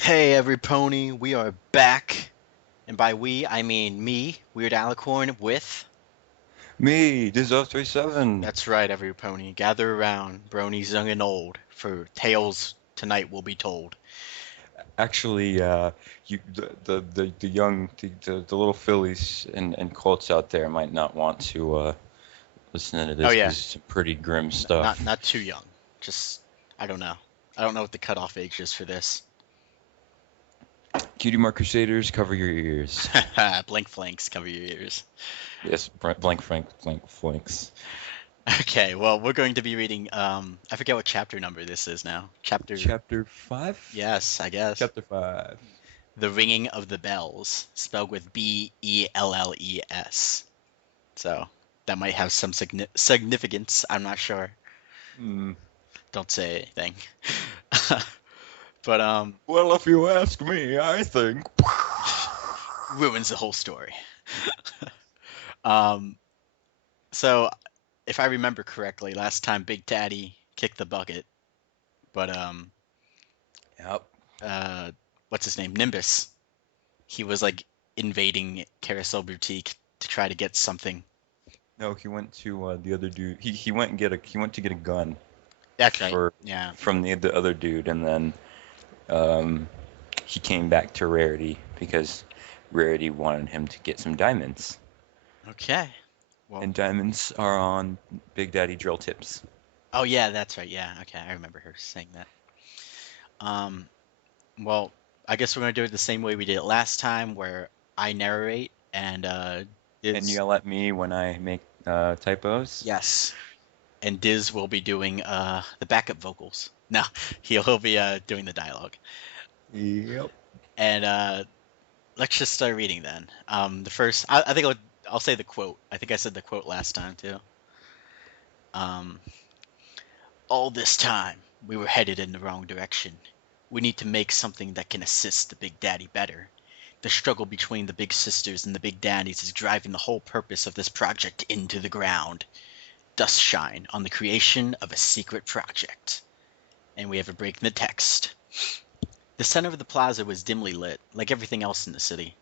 Hey, every pony, we are back. And by we, I mean me, Weird Alicorn, with. Me, Dizo37. That's right, every pony. Gather around, bronies young and old, for tales tonight will be told. Actually, the young the little fillies and colts out there might not want to listen to Oh this yeah, because it's some pretty grim not stuff. not too young. Just I don't know. I don't know what the cutoff age is for this. Cutie Mark Crusaders, cover your ears. Blink flanks, cover your ears. Yes, blank Frank, blank flanks. Okay, well, we're going to be reading. I forget what chapter number this is now. Chapter. Chapter 5? Yes, I guess. Chapter 5. The Ringing of the Bells, spelled with Belles. So that might have some significance. I'm not sure. Hmm. Don't say anything. But Well, if you ask me, I think. ruins the whole story. Um, so if I remember correctly, last time Big Daddy kicked the bucket, but Yep. uh, what's his name? Nimbus. He was like invading Carousel Boutique to try to get something. No, he went to the other dude. He went and he went to get a gun That's right. for Yeah. from the other dude, and then um, he came back to Rarity because Rarity wanted him to get some diamonds. Okay. Well. And diamonds are on Big Daddy drill tips. Oh yeah, that's right. Yeah. Okay, I remember her saying that. Um, Well, I guess we're gonna do it the same way we did it last time, where I narrate and And Diz. yell at me when I make typos. Yes, and Diz will be doing the backup vocals. No, he'll be doing the dialogue. Yep. And let's just start reading then. The first, I think I'll say the quote. I think I said the quote last time too. Um, all this time we were headed in the wrong direction. We need to make something that can assist the Big Daddy better. The struggle between the big sisters and the big daddies is driving the whole purpose of this project into the ground. Dust shine on the creation of a secret project. And we have a break in the text. The center of the plaza was dimly lit, like everything else in the city.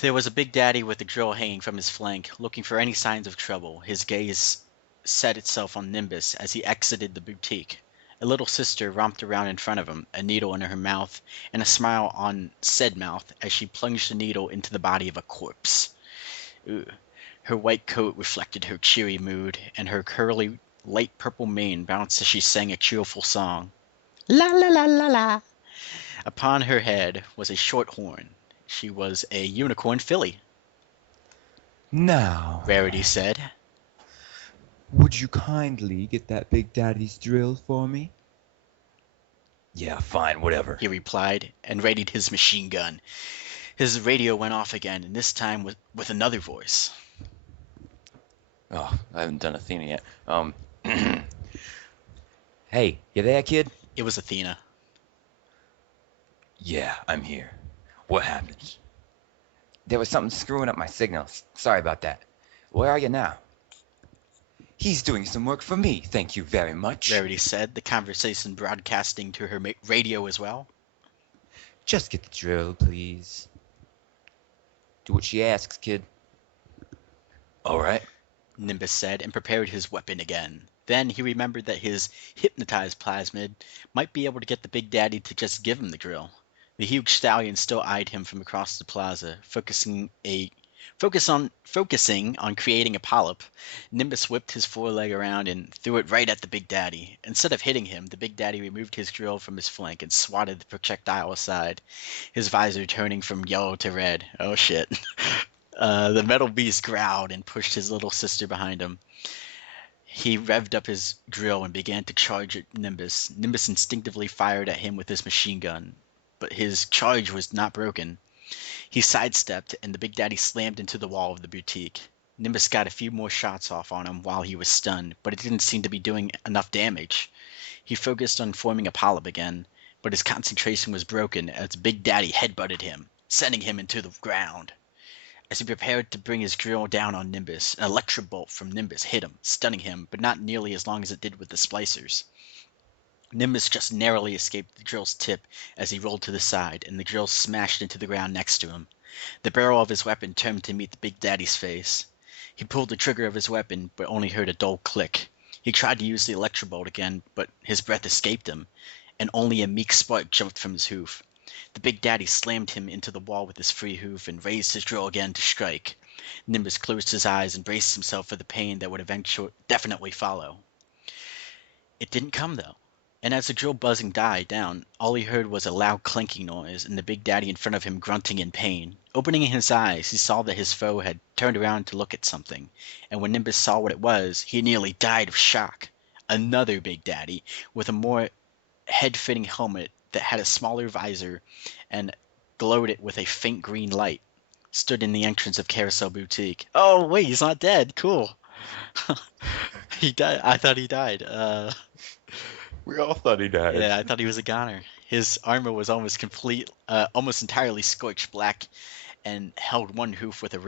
There was a big daddy with a drill hanging from his flank, looking for any signs of trouble. His gaze set itself on Nimbus as he exited the boutique. A little sister romped around in front of him, a needle in her mouth, and a smile on said mouth as she plunged the needle into the body of a corpse. Ugh. Her white coat reflected her cheery mood, and her curly, light purple mane bounced as she sang a cheerful song. La la la la la. Upon her head was a short horn. She was a unicorn filly, Now, Rarity said. would you kindly get that Big Daddy's drill for me? Yeah, fine, whatever. He replied, and readied his machine gun. His radio went off again, and this time with another voice. Oh, I haven't done Athena yet. Hey, you there, kid? It was Athena. Yeah, I'm here. What happened? There was something screwing up my signals. Sorry about that. Where are you now? He's doing some work for me, thank you very much. Rarity said, the conversation broadcasting to her radio as well. Just get the drill, please. Do what she asks, kid. All right. Nimbus said, and prepared his weapon again. Then he remembered that his hypnotized plasmid might be able to get the Big Daddy to just give him the drill. The huge stallion still eyed him from across the plaza, focusing on creating a polyp. Nimbus whipped his foreleg around and threw it right at the Big Daddy. Instead of hitting him, the Big Daddy removed his drill from his flank and swatted the projectile aside, his visor turning from yellow to red. Oh shit. The metal beast growled and pushed his little sister behind him. He revved up his drill and began to charge at Nimbus. Nimbus instinctively fired at him with his machine gun, but his charge was not broken. He sidestepped, and the Big Daddy slammed into the wall of the boutique. Nimbus got a few more shots off on him while he was stunned, but it didn't seem to be doing enough damage. He focused on forming a polyp again, but his concentration was broken as Big Daddy headbutted him, sending him into the ground. As he prepared to bring his drill down on Nimbus, an electric bolt from Nimbus hit him, stunning him, but not nearly as long as it did with the splicers. Nimbus just narrowly escaped the drill's tip as he rolled to the side, and the drill smashed into the ground next to him. The barrel of his weapon turned to meet the Big Daddy's face. He pulled the trigger of his weapon, but only heard a dull click. He tried to use the electrobolt again, but his breath escaped him, and only a meek spark jumped from his hoof. The Big Daddy slammed him into the wall with his free hoof and raised his drill again to strike. Nimbus closed his eyes and braced himself for the pain that would eventually definitely follow. It didn't come, though. And as the drill buzzing died down, all he heard was a loud clanking noise and the Big Daddy in front of him grunting in pain. Opening his eyes, he saw that his foe had turned around to look at something, and when Nimbus saw what it was, he nearly died of shock. Another Big Daddy, with a more head-fitting helmet that had a smaller visor and glowed it with a faint green light, stood in the entrance of Carousel Boutique. Oh, wait, he's not dead. Cool. He died. I thought he died. We all thought he died. Yeah, I thought he was a goner. His armor was almost entirely scorched black, and held in one hoof was a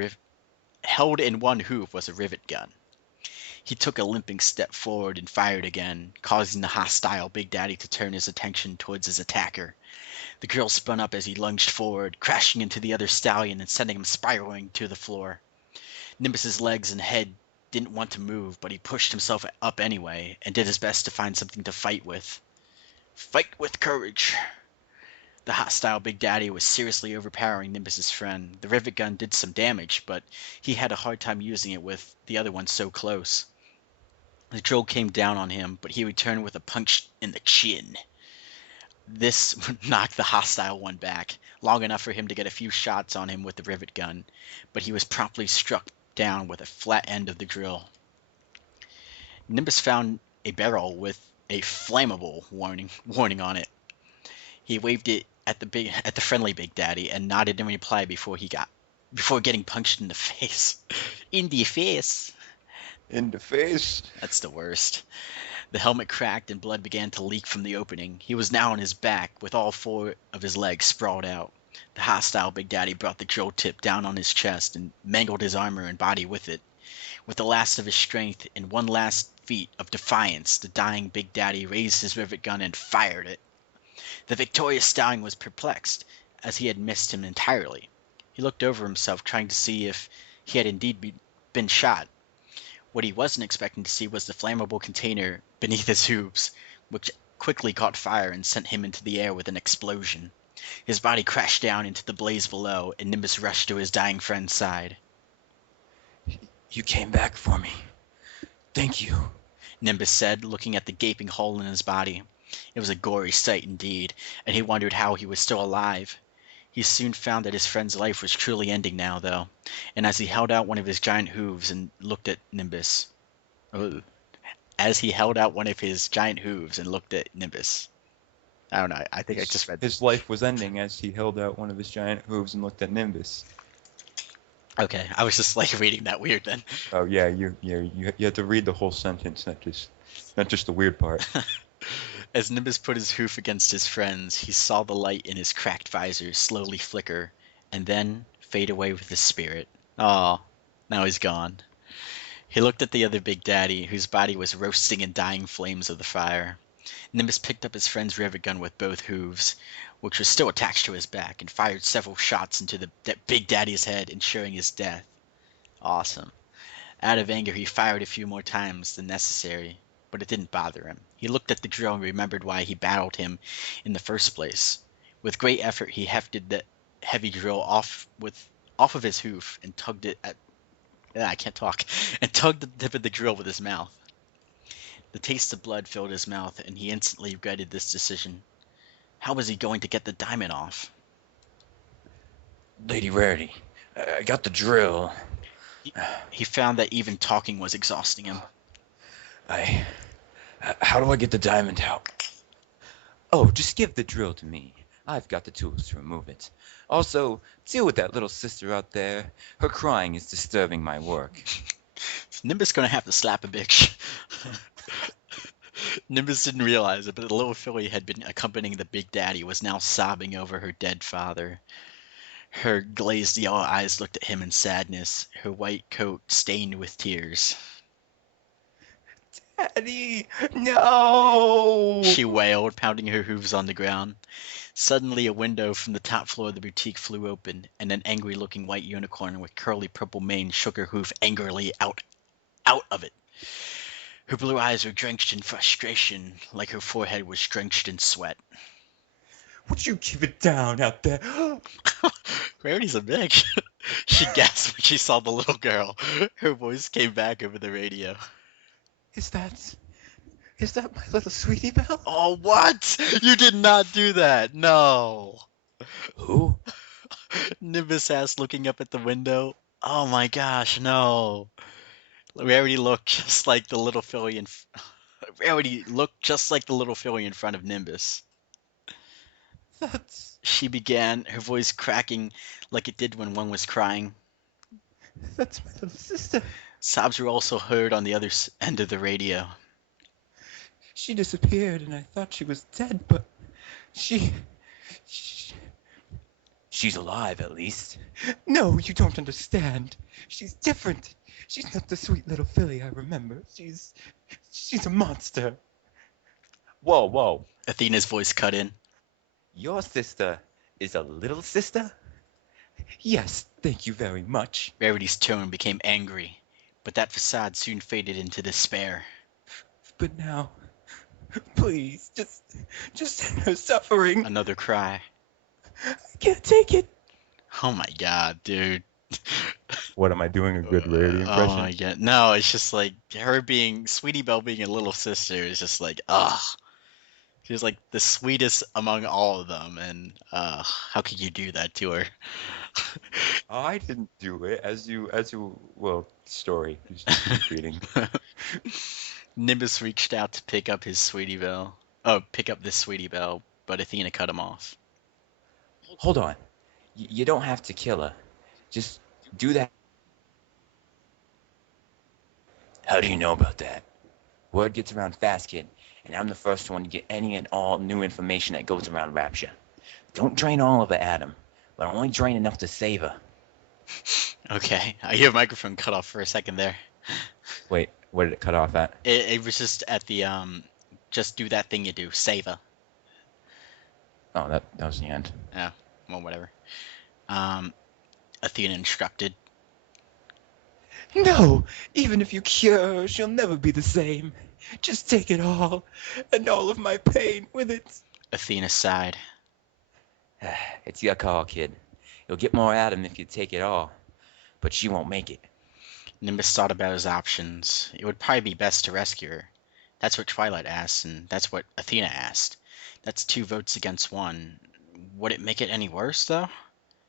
rivet gun. He took a limping step forward and fired again, causing the hostile Big Daddy to turn his attention towards his attacker. The girl spun up as he lunged forward, crashing into the other stallion and sending him spiraling to the floor. Nimbus's legs and head didn't want to move, but he pushed himself up anyway and did his best to find something to fight with. Fight with courage. The hostile Big Daddy was seriously overpowering Nimbus's friend. The rivet gun did some damage, but he had a hard time using it with the other one so close. The drill came down on him, but he returned with a punch in the chin. This knocked the hostile one back, long enough for him to get a few shots on him with the rivet gun, but he was promptly struck down with a flat end of the drill. Nimbus found a barrel with a flammable warning on it. He waved it at the friendly Big Daddy and nodded in reply before getting punched in the face. In the face. In the face. That's the worst. The helmet cracked and blood began to leak from the opening. He was now on his back, with all four of his legs sprawled out. The hostile Big Daddy brought the drill tip down on his chest and mangled his armor and body with it. With the last of his strength and one last feat of defiance, the dying Big Daddy raised his rivet gun and fired it. The victorious stallion was perplexed, as he had missed him entirely. He looked over himself, trying to see if he had indeed been shot. What he wasn't expecting to see was the flammable container beneath his hooves, which quickly caught fire and sent him into the air with an explosion. His body crashed down into the blaze below, and Nimbus rushed to his dying friend's side. You came back for me. Thank you, Nimbus said, looking at the gaping hole in his body. It was a gory sight indeed, and he wondered how he was still alive. He soon found that his friend's life was truly ending now, though, and as he held out one of his giant hooves and looked at Nimbus. I don't know, I think I just read this. His life was ending as he held out one of his giant hooves and looked at Nimbus. Okay, I was just like reading that weird then. Oh yeah, you had to read the whole sentence, not just the weird part. As Nimbus put his hoof against his friend's, he saw the light in his cracked visor slowly flicker, and then fade away with his spirit. Aw, now he's gone. He looked at the other Big Daddy, whose body was roasting in dying flames of the fire. Nimbus picked up his friend's rivet gun with both hooves, which was still attached to his back, and fired several shots into the Big Daddy's head, ensuring his death. Awesome. Out of anger, he fired a few more times than necessary, but it didn't bother him. He looked at the drill and remembered why he battled him in the first place. With great effort, he hefted the heavy drill off of his hoof and tugged it at I can't talk and tugged the tip of the drill with his mouth. The taste of blood filled his mouth, and he instantly regretted this decision. How was he going to get the diamond off? Lady Rarity, I got the drill. He found that even talking was exhausting him. How do I get the diamond out? Oh, just give the drill to me. I've got the tools to remove it. Also, deal with that little sister out there. Her crying is disturbing my work. Nimbus gonna have to slap a bitch. Nimbus didn't realize it, but the little filly had been accompanying the Big Daddy was now sobbing over her dead father. Her glazed yellow eyes looked at him in sadness, her white coat stained with tears. Daddy, no! She wailed, pounding her hooves on the ground. Suddenly, a window from the top floor of the boutique flew open, and an angry-looking white unicorn with curly purple mane shook her hoof angrily out of it. Her blue eyes were drenched in frustration, like her forehead was drenched in sweat. Would you keep it down out there? Rarity's a bitch. She gasped when she saw the little girl. Her voice came back over the radio. Is that my little sweetie Belle? Oh, what? You did not do that. No. Who? Nimbus asked, looking up at the window. Oh my gosh, no. Rarity looked just like the little filly in. Rarity looked just like the little filly in front of Nimbus. That's She began, her voice cracking like it did when one was crying. that's my little sister. Sobs were also heard on the other end of the radio. She disappeared and I thought she was dead, but she she's alive at least. No, you don't understand. She's different. She's not the sweet little filly I remember. She's a monster. Whoa, whoa. Athena's voice cut in. Your sister is a little sister? Yes, thank you very much. Rarity's tone became angry, but that facade soon faded into despair. But now, please, just end her suffering. Another cry. I can't take it. Oh my god, dude. What, am I doing a good Rarity Oh my god. No, it's just like her being Sweetie Belle being a little sister is just like, ugh. She's like the sweetest among all of them, and how could you do that to her? I didn't do it, well, story. Just keep reading. Nimbus reached out to pick up this Sweetie Belle, but Athena cut him off. Hold on. You don't have to kill her. Just do that. How do you know about that? Word gets around fast, kid, and I'm the first one to get any and all new information that goes around Rapture. Don't drain all of it, Adam, but only drain enough to save her. Okay, your microphone cut off for a second there. Wait, where did it cut off at? It was just at the just do that thing you do, save her. Oh, that was the end. Yeah, well, whatever. Athena instructed. No, even if you cure her, she'll never be the same. Just take it all, and all of my pain with it. Athena sighed. It's your call, kid. You'll get more Adam if you take it all, but she won't make it. Nimbus thought about his options. It would probably be best to rescue her. That's what Twilight asked, and that's what Athena asked. That's 2 votes against 1. Would it make it any worse, though?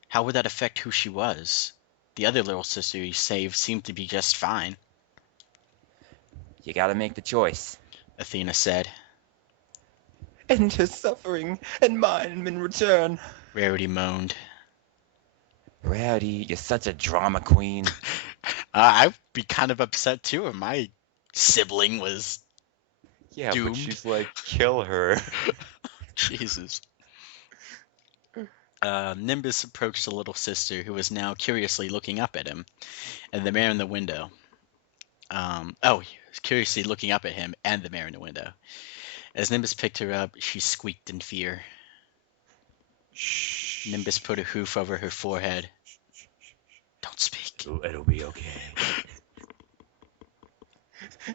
How would that affect who she was? The other little sister you saved seemed to be just fine. You gotta make the choice. Athena said. End her suffering, and mine in return. Rarity moaned. Rowdy, you're such a drama queen. I'd be kind of upset too if my sibling was Yeah, doomed. but she's like, kill her. Jesus. Nimbus approached the little sister, who was now curiously looking up at him, and the man in the window. He was curiously looking up at him and the man in the window. As Nimbus picked her up, she squeaked in fear. Shh. Nimbus put a hoof over her forehead. Don't speak. It'll be okay.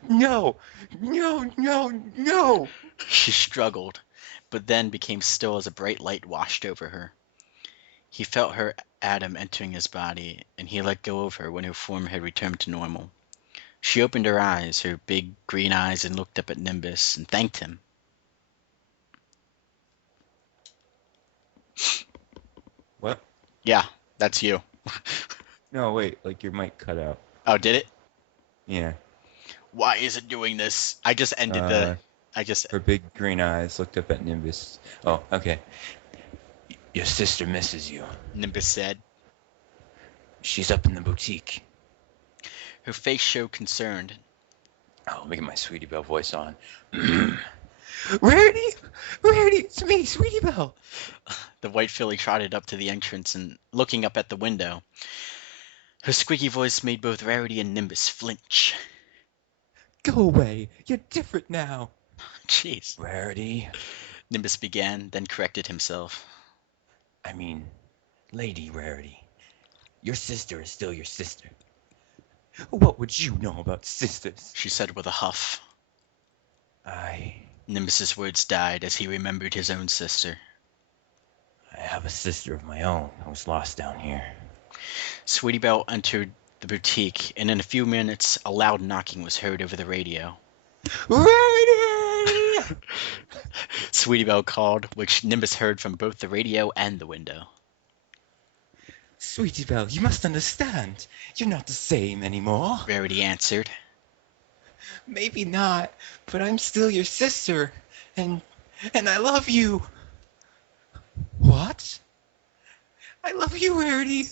No! No, no, no! She struggled, but then became still as a bright light washed over her. He felt her Adam entering his body, and he let go of her when her form had returned to normal. She opened her eyes, her big green eyes, and looked up at Nimbus and thanked him. What? Yeah, that's you. No, wait, like your mic cut out. Oh, did it? Yeah. Why is it doing this? I just ended Her big green eyes looked up at Nimbus. Oh, okay. Your sister misses you. Nimbus said. She's up in the boutique. Her face showed concern. Oh, let me get my Sweetie Belle voice on. Rarity! Rarity, it's me, Sweetie Belle! The white filly trotted up to the entrance and looking up at the window. Her squeaky voice made both Rarity and Nimbus flinch. Go away. You're different now. Jeez. Rarity. Nimbus began, then corrected himself. I mean, Lady Rarity. Your sister is still your sister. What would you know about sisters? She said with a huff. I Nimbus's words died as he remembered his own sister. have a sister of my own who was lost down here. Sweetie Belle entered the boutique, and in a few minutes a loud knocking was heard over the radio. Rarity! Sweetie Belle called, which Nimbus heard from both the radio and the window. Sweetie Belle, you must understand. You're not the same anymore. Rarity answered. Maybe not, but I'm still your sister, and I love you. What? I love you, Rarity.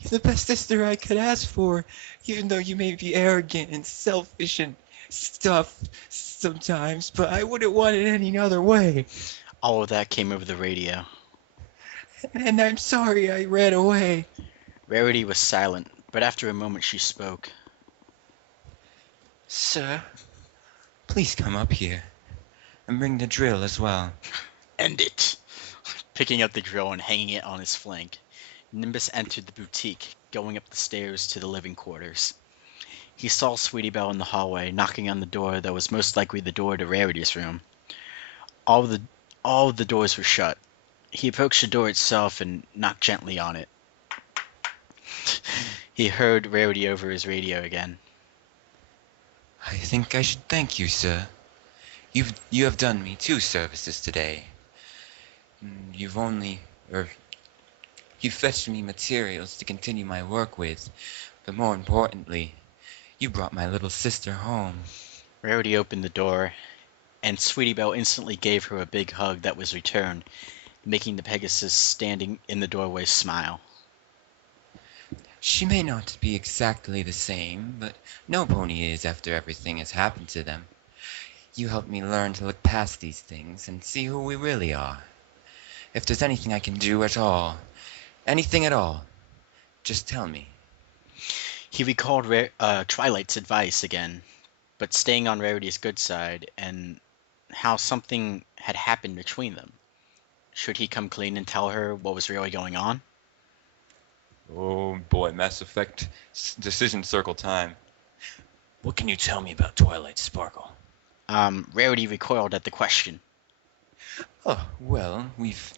You're the best sister I could ask for, even though you may be arrogant and selfish and stuff sometimes, but I wouldn't want it any other way. All of that came over the radio. And I'm sorry I ran away. Rarity was silent, but after a moment she spoke. Sir, please come up here, and bring the drill as well. End it! Picking up the drill and hanging it on his flank, Nimbus entered the boutique, going up the stairs to the living quarters. He saw Sweetie Belle in the hallway, knocking on the door that was most likely the door to Rarity's room. All of the doors were shut. He approached the door itself and knocked gently on it. He heard Rarity over his radio again. I think I should thank you, sir. You have done me 2 services today. You fetched me materials to continue my work with, but more importantly, you brought my little sister home. Rarity opened the door, and Sweetie Belle instantly gave her a big hug that was returned, making the Pegasus standing in the doorway smile. She may not be exactly the same, but no pony is after everything has happened to them. You helped me learn to look past these things and see who we really are. If there's anything I can do at all, anything at all, just tell me. He recalled Twilight's advice again, but staying on Rarity's good side, and how something had happened between them. Should he come clean and tell her what was really going on? Oh boy, Mass Effect decision circle time. What can you tell me about Twilight Sparkle? Rarity recoiled at the question. Oh, well, we've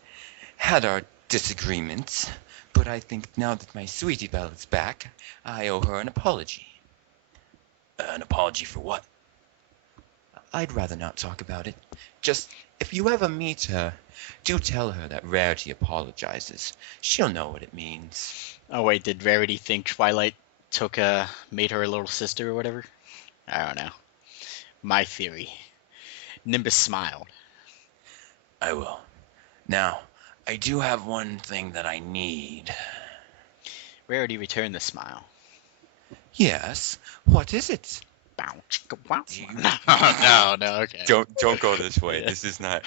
had our disagreements, but I think now that my Sweetie Belle is back, I owe her an apology. An apology for what? I'd rather not talk about it. Just, if you ever meet her, do tell her that Rarity apologizes. She'll know what it means. Oh wait, did Rarity think Twilight made her a little sister or whatever? I don't know. My theory. Nimbus smiled. I will. Now, I do have one thing that I need. Rarity returned the smile. Yes? What is it? Bow, chicka, wow. Do you- No, okay. Don't go this way. Yeah. This is not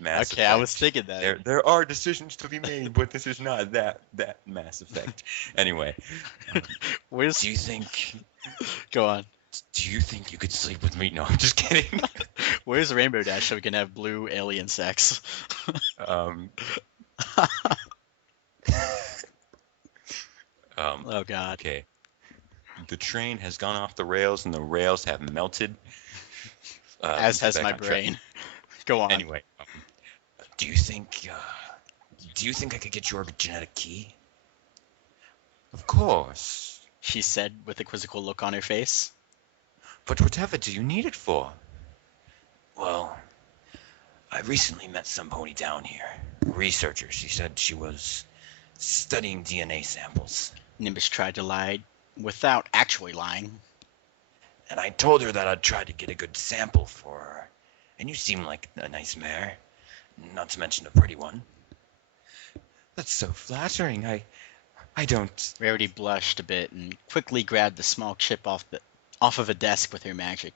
Mass Okay, Effect. I was thinking that. There are decisions to be made, but this is not that Mass Effect. Anyway, Where's do you think go on? you could sleep with me? No, I'm just kidding. Where's Rainbow Dash so we can have blue alien sex? um, Oh god. okay. The train has gone off the rails and the rails have melted. As has back my on track. brain. Go on. Anyway, do you think I could get your genetic key? Of course. She said with a quizzical look on her face. But whatever do you need it for? Well, I recently met some pony down here. A researcher. She said she was studying DNA samples. Nimbus tried to lie without actually lying. And I told her that I'd try to get a good sample for her. And you seem like a nice mare. Not to mention a pretty one. That's so flattering. I don't... Rarity blushed a bit and quickly grabbed the small chip off of a desk with her magic.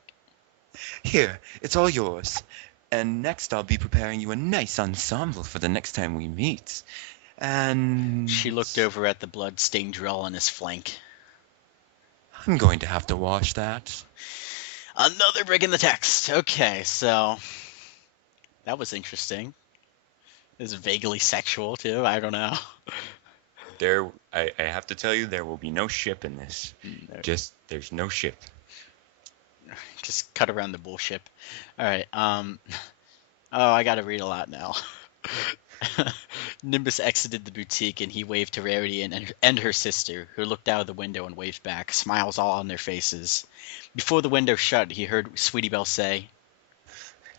Here, it's all yours. And next I'll be preparing you a nice ensemble for the next time we meet. And... She looked over at the blood-stained drill on his flank. I'm going to have to wash that. Another break in the text. Okay, so that was interesting. It was vaguely sexual too. I don't know. I have to tell you, there will be no ship in this. There's no ship. Just cut around the bullshit. All right. Oh, I gotta read a lot now. Nimbus exited the boutique and he waved to Rarity and her sister, who looked out of the window and waved back, smiles all on their faces. Before the window shut, he heard Sweetie Belle say,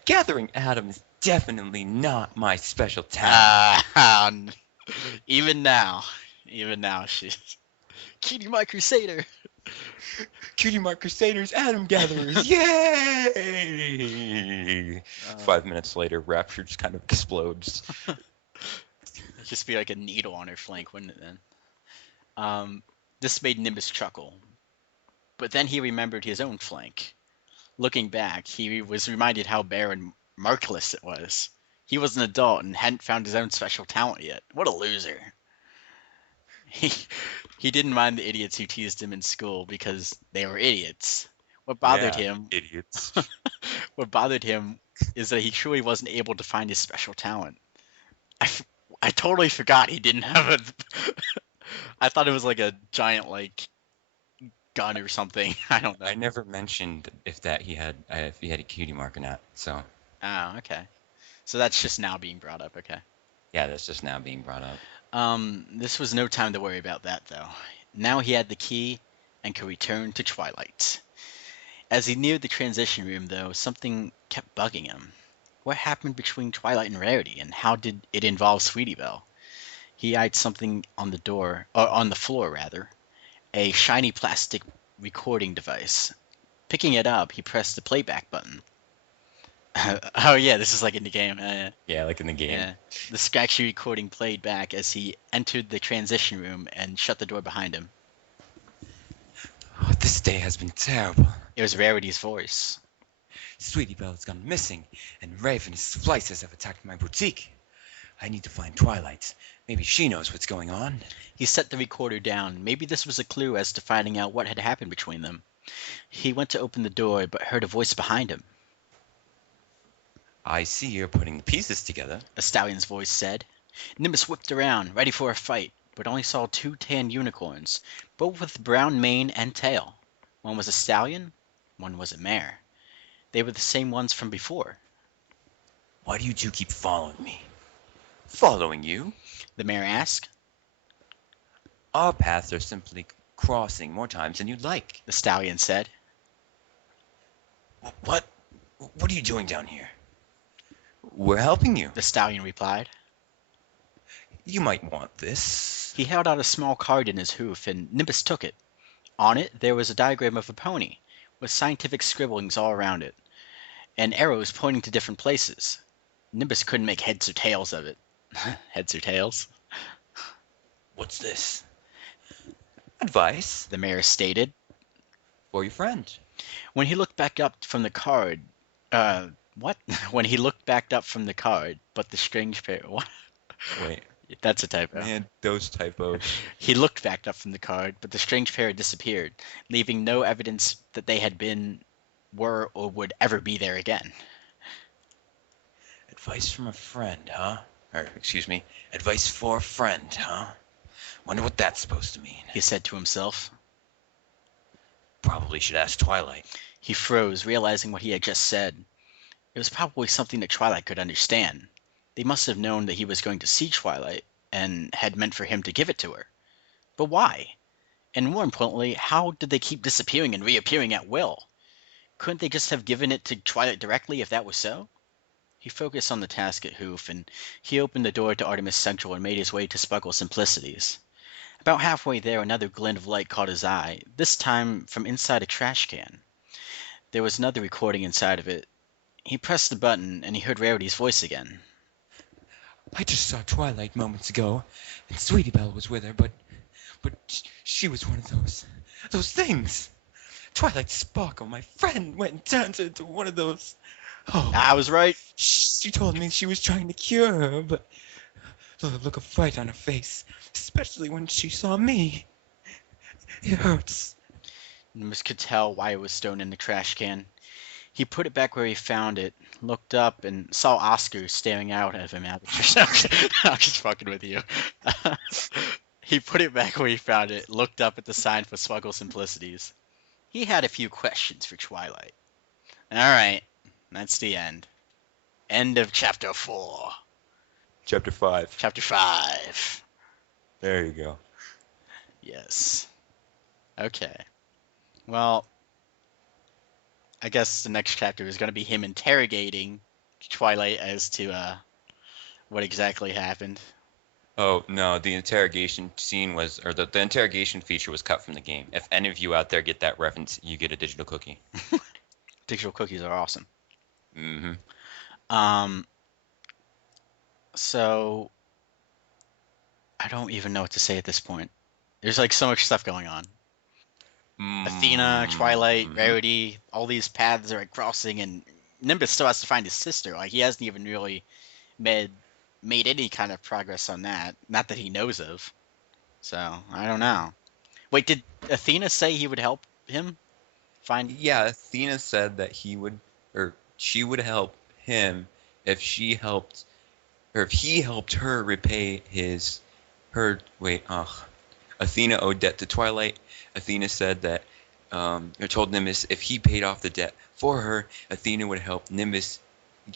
Gathering atoms definitely not my special talent. "Ah, even now, she's Cutie My Crusader." Cutie Mark Crusaders, Atom Gatherers, yay! 5 minutes later, Rapture just kind of explodes. It'd just be like a needle on her flank, wouldn't it then? This made Nimbus chuckle, but then he remembered his own flank. Looking back, he was reminded how bare and markless it was. He was an adult and hadn't found his own special talent yet. What a loser. He, he didn't mind the idiots who teased him in school because they were idiots. What bothered him idiots. what bothered him is that he truly wasn't able to find his special talent. I totally forgot he didn't have a I thought it was like a giant like gun or something. I don't know. I never mentioned if he had a cutie mark or not. So Oh, okay. So that's just now being brought up. Okay. yeah, that's just now being brought up. This was no time to worry about that though. Now he had the key and could return to Twilight. As he neared the transition room though, something kept bugging him. What happened between Twilight and Rarity, and how did it involve Sweetie Belle? He eyed something on the door, or on the floor rather, a shiny plastic recording device. Picking it up, he pressed the playback button. Oh yeah, this is like in the game. Yeah, like in the game. Yeah. The scratchy recording played back as he entered the transition room and shut the door behind him. Oh, this day has been terrible. It was Rarity's voice. Sweetie Belle has gone missing, and ravenous splices have attacked my boutique. I need to find Twilight. Maybe she knows what's going on. He set the recorder down. Maybe this was a clue as to finding out what had happened between them. He went to open the door, but heard a voice behind him. I see you're putting the pieces together. A stallion's voice said. Nimbus whipped around, ready for a fight, but only saw two tan unicorns, both with brown mane and tail. One was a stallion, one was a mare. They were the same ones from before. Why do you two keep following me? Following you? The mare asked. Our paths are simply crossing more times than you'd like. The stallion said. What are you doing down here? We're helping you. The stallion replied. You might want this. He held out a small card in his hoof, and Nimbus took it. On it there was a diagram of a pony, with scientific scribblings all around it, and arrows pointing to different places. Nimbus couldn't make heads or tails of it. Heads or tails? What's this? Advice? The mayor stated. For your friend. When he looked back up from the card, what? When he looked back up from the card, but the strange pair. What? Wait. That's a typo. Man, those typos. He looked back up from the card, but the strange pair had disappeared, leaving no evidence that they had been, were, or would ever be there again. Advice from a friend, huh? Or, excuse me, advice for a friend, huh? Wonder what that's supposed to mean. He said to himself. Probably should ask Twilight. He froze, realizing what he had just said. It was probably something that Twilight could understand. They must have known that he was going to see Twilight, and had meant for him to give it to her. But why? And more importantly, how did they keep disappearing and reappearing at will? Couldn't they just have given it to Twilight directly if that was so? He focused on the task at Hoof, and he opened the door to Artemis Central and made his way to Sparkle Simplicities. About halfway there, another glint of light caught his eye, this time from inside a trash can. There was another recording inside of it. He pressed the button, and he heard Rarity's voice again. I just saw Twilight moments ago, and Sweetie Belle was with her, but she was one of those things. Twilight Sparkle, my friend, went and turned her into one of those. Oh, I was right. She told me she was trying to cure her, but the look of fright on her face, especially when she saw me, it hurts. Nimbus could tell why it was thrown in the trash can. He put it back where he found it, looked up, and saw Oscar staring out at him out the tree. I'm just fucking with you. He put it back where he found it, looked up at the sign for Swuggle Simplicities. He had a few questions for Twilight. Alright, that's the end. End of chapter 4. Chapter 5. Chapter 5. There you go. Yes. Okay. Well, I guess the next chapter is going to be him interrogating Twilight as to what exactly happened. Oh, no, the interrogation scene was, or the interrogation feature was cut from the game. If any of you out there get that reference, you get a digital cookie. Digital cookies are awesome. Mm-hmm. Um, so I don't even know what to say at this point. There's like so much stuff going on. Athena, Twilight, Mm-hmm. Rarity, all these paths are like crossing, and Nimbus still has to find his sister. Like he hasn't even really made made any kind of progress on that. Not that he knows of. So I don't know. Wait, did Athena say he would help him find? Yeah, Athena said that he would, or she would help him if she helped, or if he helped her repay Athena owed debt to Twilight. Athena said that, or told Nimbus if he paid off the debt for her, Athena would help Nimbus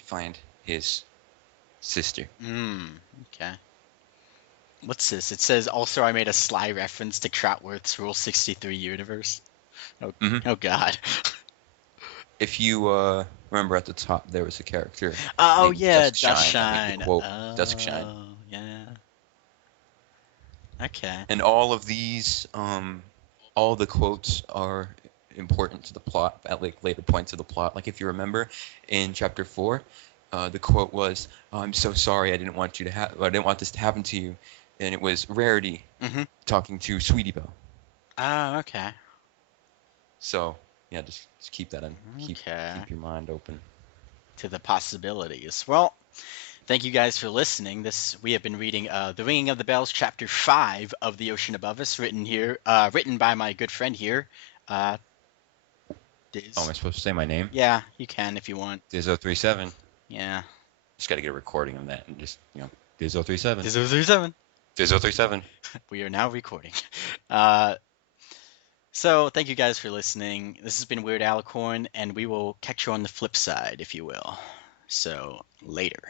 find his sister. Okay. What's this? It says also I made a sly reference to Troutworth's Rule 63 universe. Oh, Hmm. oh God. If you remember at the top, there was a character Oh named yeah, Dusk Dust Shine that made the Shine. quote Dusk Shine. Oh yeah. Okay. And all of these, all the quotes are important to the plot at like later points of the plot. Like if you remember in chapter 4, the quote was, "I'm so sorry. I didn't want this to happen to you," and it was Rarity Mm-hmm. talking to Sweetie Belle. Oh, okay. So yeah, just keep that in. Okay. Keep your mind open. To the possibilities. Well, thank you guys for listening. We have been reading The Ringing of the Bells, Chapter 5 of The Ocean Above Us, written by my good friend here, uh, Oh, am Diz. I supposed to say my name? Yeah, you can if you want. Diz037. Yeah. Just got to get a recording of that and just Diz037. Diz 037. Diz037. We are now recording. Uh, so thank you guys for listening. This has been Weird Alicorn, and we will catch you on the flip side, if you will. So later.